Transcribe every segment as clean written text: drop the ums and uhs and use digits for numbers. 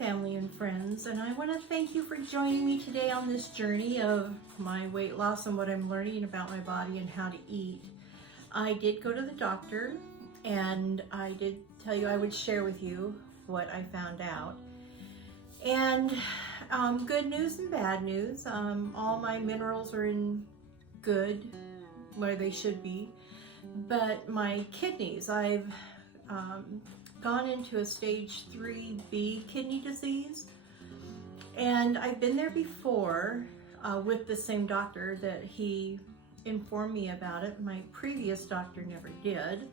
family and friends, and I want to thank you for joining me today on this journey of my weight loss and what I'm learning about my body and how to eat. I did go to the doctor, and I did tell you I would share with you what I found out. And good news and bad news. All my minerals are in good, where they should be, but my kidneys, I've gone into a stage 3B kidney disease, and I've been there before with the same doctor that he informed me about it. My previous doctor never did,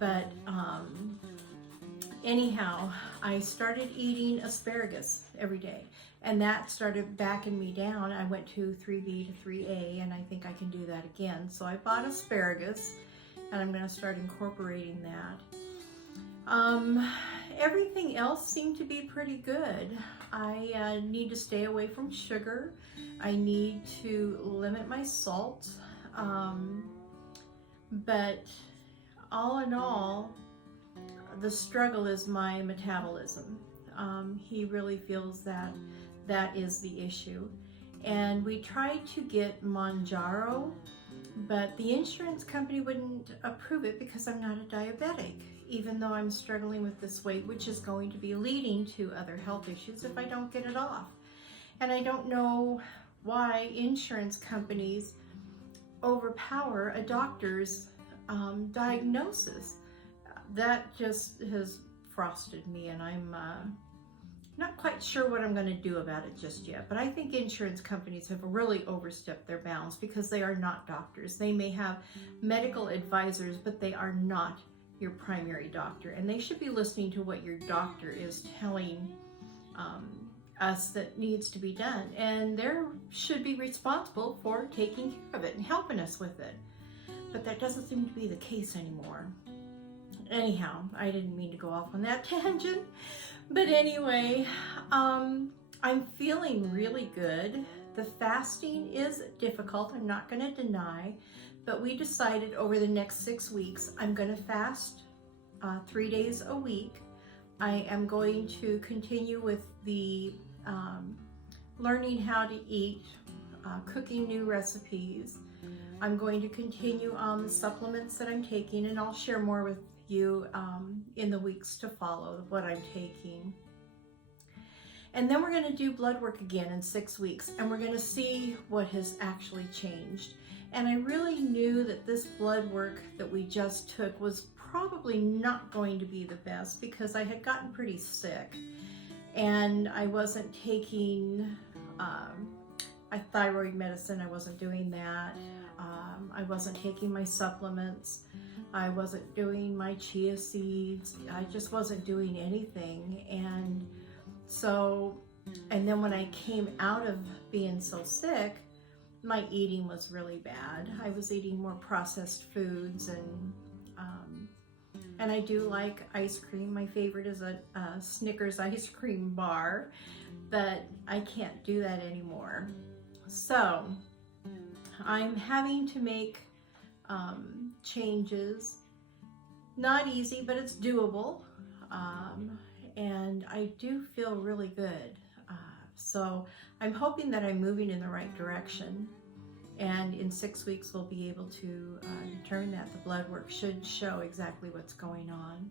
but anyhow, I started eating asparagus every day, and that started backing me down. I went to 3B to 3A, and I think I can do that again. So I bought asparagus, and I'm going to start incorporating that. Everything else seemed to be pretty good. I need to stay away from sugar. I need to limit my salt. But all in all, the struggle is my metabolism. He really feels that that is the issue. And we tried to get Manjaro, but the insurance company wouldn't approve it because I'm not a diabetic, even though I'm struggling with this weight, which is going to be leading to other health issues if I don't get it off. And I don't know why insurance companies overpower a doctor's diagnosis. That just has frosted me, and I'm not quite sure what I'm going to do about it just yet. But I think insurance companies have really overstepped their bounds because they are not doctors. They may have medical advisors, but they are not your primary doctor, and they should be listening to what your doctor is telling us that needs to be done, and they should be responsible for taking care of it and helping us with it. But that doesn't seem to be the case anymore. Anyhow, I didn't mean to go off on that tangent, but anyway, I'm feeling really good. The fasting is difficult, I'm not going to deny, but we decided over the next 6 weeks I'm going to fast 3 days a week. I am going to continue with the learning how to eat, cooking new recipes. I'm going to continue on the supplements that I'm taking, and I'll share more with you in the weeks to follow what I'm taking. And then we're going to do blood work again in 6 weeks, and we're going to see what has actually changed. And I really knew that this blood work that we just took was probably not going to be the best because I had gotten pretty sick, and I wasn't taking a thyroid medicine. I wasn't doing that. I wasn't taking my supplements. I wasn't doing my chia seeds. I just wasn't doing anything. And so, and then when I came out of being so sick, my eating was really bad. I was eating more processed foods, and I do like ice cream. My favorite is a Snickers ice cream bar, but I can't do that anymore. So I'm having to make changes. Not easy, but it's doable, and I do feel really good. So I'm hoping that I'm moving in the right direction, and in 6 weeks we'll be able to determine that. The blood work should show exactly what's going on.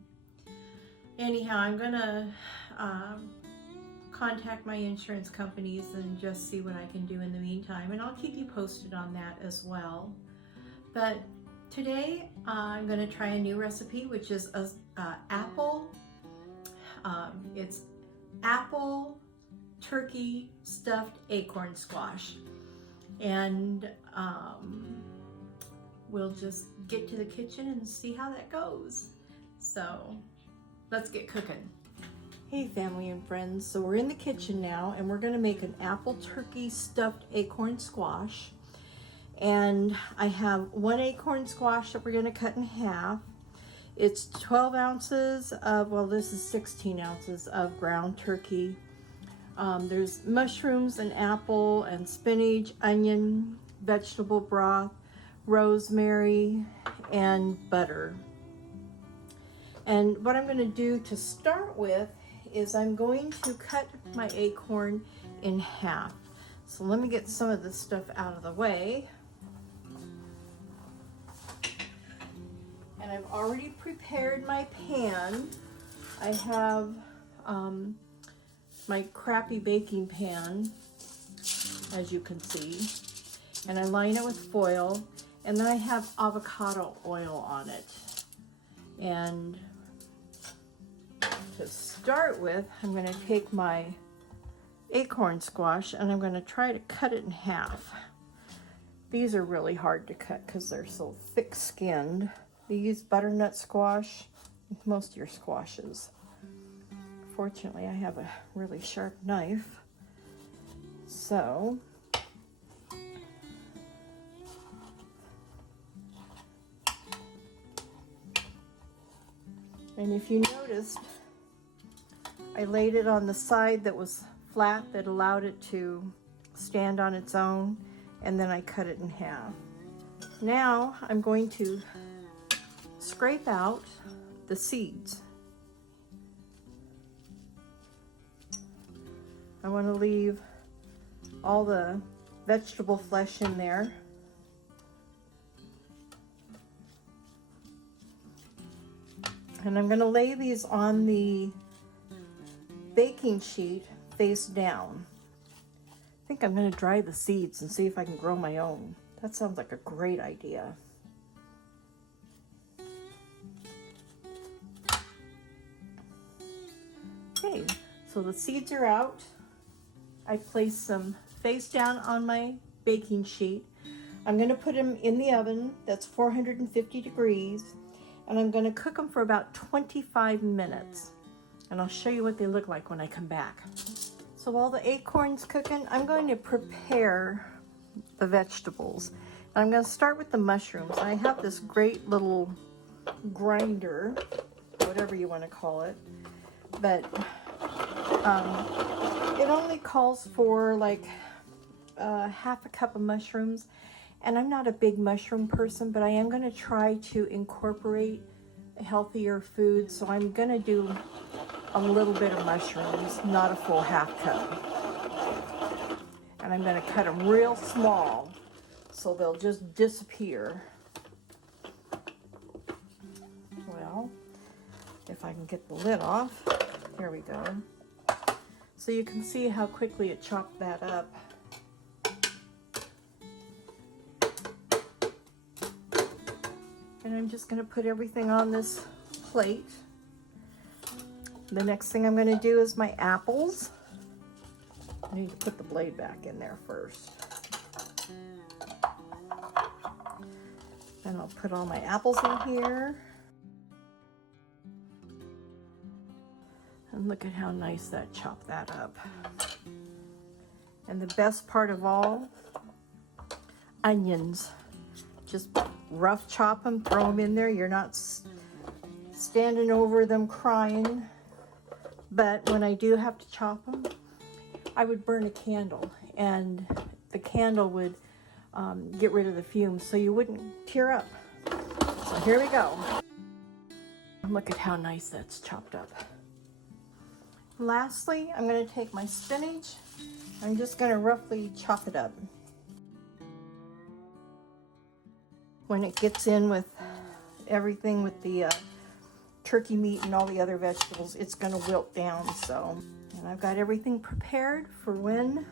Anyhow, I'm gonna contact my insurance companies and just see what I can do in the meantime, and I'll keep you posted on that as well. But today I'm going to try a new recipe, which is apple. It's apple turkey stuffed acorn squash, and we'll just get to the kitchen and see how that goes. So let's get cooking. Hey family and friends, so we're in the kitchen now, and we're going to make an apple turkey stuffed acorn squash. And I have 1 acorn squash that we're going to cut in half. It's 12 ounces of, well, this is 16 ounces of ground turkey. There's mushrooms and apple and spinach, onion, vegetable broth, rosemary, and butter. And what I'm going to do to start with is I'm going to cut my acorn in half. So let me get some of this stuff out of the way. And I've already prepared my pan. I have my crappy baking pan, as you can see, and I line it with foil, and then I have avocado oil on it. And to start with, I'm going to take my acorn squash and I'm going to try to cut it in half. These are really hard to cut because they're so thick-skinned. These butternut squash, most of your squashes. Fortunately, I have a really sharp knife. So, and if you noticed, I laid it on the side that was flat that allowed it to stand on its own, and then I cut it in half. Now I'm going to scrape out the seeds. I want to leave all the vegetable flesh in there. And I'm going to lay these on the baking sheet face down. I think I'm going to dry the seeds and see if I can grow my own. That sounds like a great idea. Okay, so the seeds are out. I placed them face down on my baking sheet. I'm going to put them in the oven. That's 450 degrees. And I'm going to cook them for about 25 minutes. And I'll show you what they look like when I come back. So while the acorn's cooking, I'm going to prepare the vegetables. And I'm going to start with the mushrooms. I have this great little grinder, whatever you want to call it. But it only calls for like half a cup of mushrooms. And I'm not a big mushroom person, but I am going to try to incorporate healthier food. So I'm going to do a little bit of mushrooms, not a full half cup. And I'm going to cut them real small so they'll just disappear. Well, if I can get the lid off, here we go. So you can see how quickly it chopped that up. And I'm just going to put everything on this plate. The next thing I'm going to do is my apples. I need to put the blade back in there first. And I'll put all my apples in here. And look at how nice that chopped that up. And the best part of all, onions. Just rough chop them, throw them in there. You're not standing over them crying. But when I do have to chop them, I would burn a candle, and the candle would get rid of the fumes so you wouldn't tear up. So here we go. Look at how nice that's chopped up. Lastly, I'm going to take my spinach. I'm just going to roughly chop it up. When it gets in with everything with the turkey meat and all the other vegetables, it's going to wilt down. So, and I've got everything prepared for when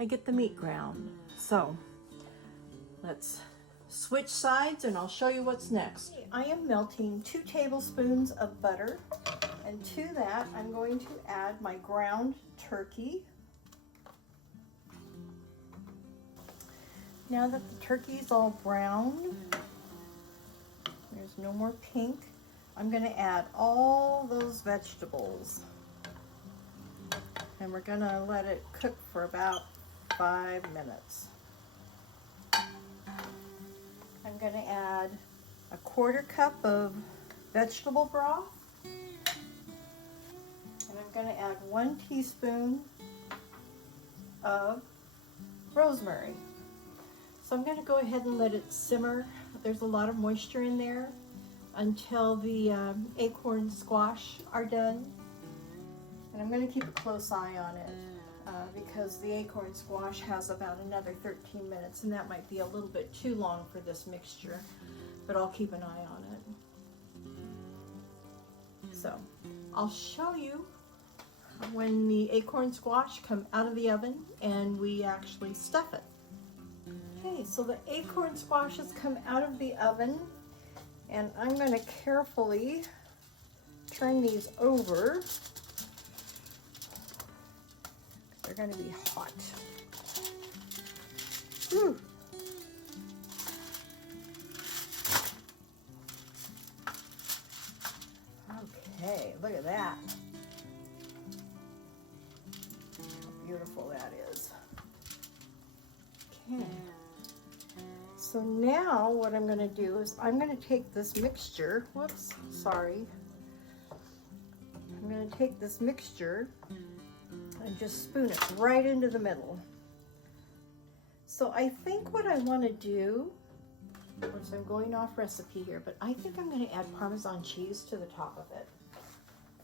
I get the meat ground. So let's switch sides and I'll show you what's next. I am melting 2 tablespoons of butter, and to that I'm going to add my ground turkey. Now that the turkey's all brown, there's no more pink, I'm going to add all those vegetables. And we're going to let it cook for about 5 minutes. I'm going to add a 1/4 cup of vegetable broth. And I'm going to add 1 teaspoon of rosemary. So I'm going to go ahead and let it simmer. There's a lot of moisture in there until the acorn squash are done. And I'm going to keep a close eye on it because the acorn squash has about another 13 minutes, and that might be a little bit too long for this mixture, but I'll keep an eye on it. So I'll show you when the acorn squash come out of the oven and we actually stuff it. Okay, so the acorn squashes come out of the oven, and I'm going to carefully turn these over. They're going to be hot. Whew. Okay, look at that. How beautiful that is. Okay. So now what I'm going to do is I'm going to take this mixture. Whoops, sorry. I'm going to take this mixture and just spoon it right into the middle. So I think what I want to do, of course I'm going off recipe here, but I think I'm going to add Parmesan cheese to the top of it.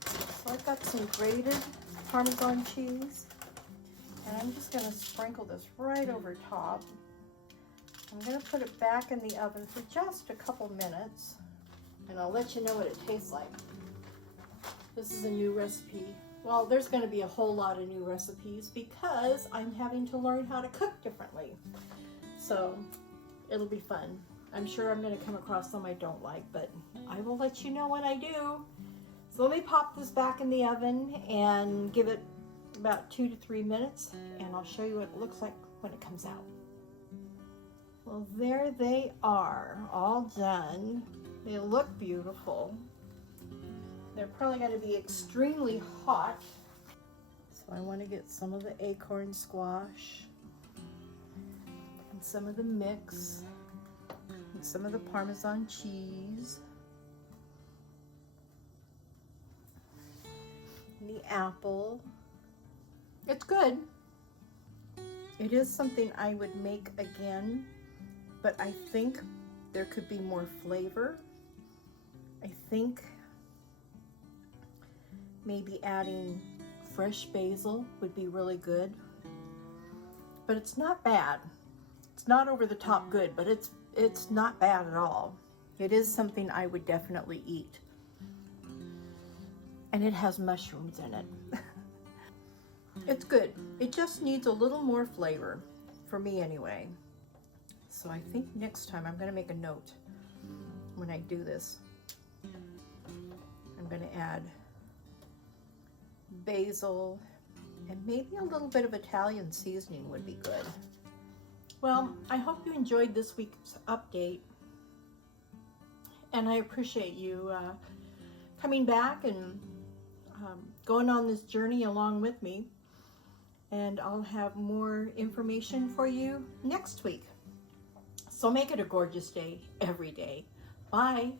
So I've got some grated Parmesan cheese, and I'm just going to sprinkle this right over top. I'm going to put it back in the oven for just a couple minutes, and I'll let you know what it tastes like. This is a new recipe. Well, there's going to be a whole lot of new recipes because I'm having to learn how to cook differently. So it'll be fun. I'm sure I'm going to come across some I don't like, but I will let you know when I do. So let me pop this back in the oven and give it about 2 to 3 minutes, and I'll show you what it looks like when it comes out. Well, there they are, all done. They look beautiful. They're probably going to be extremely hot. So I want to get some of the acorn squash and some of the mix and some of the Parmesan cheese and the apple. It's good. It is something I would make again, but I think there could be more flavor. I think maybe adding fresh basil would be really good, but it's not bad. It's not over the top good, but it's not bad at all. It is something I would definitely eat, and it has mushrooms in it. It's good. It just needs a little more flavor, for me anyway. So I think next time I'm going to make a note when I do this. I'm going to add basil and maybe a little bit of Italian seasoning would be good. Well, I hope you enjoyed this week's update, and I appreciate you coming back and going on this journey along with me, and I'll have more information for you next week. So make it a gorgeous day every day. Bye.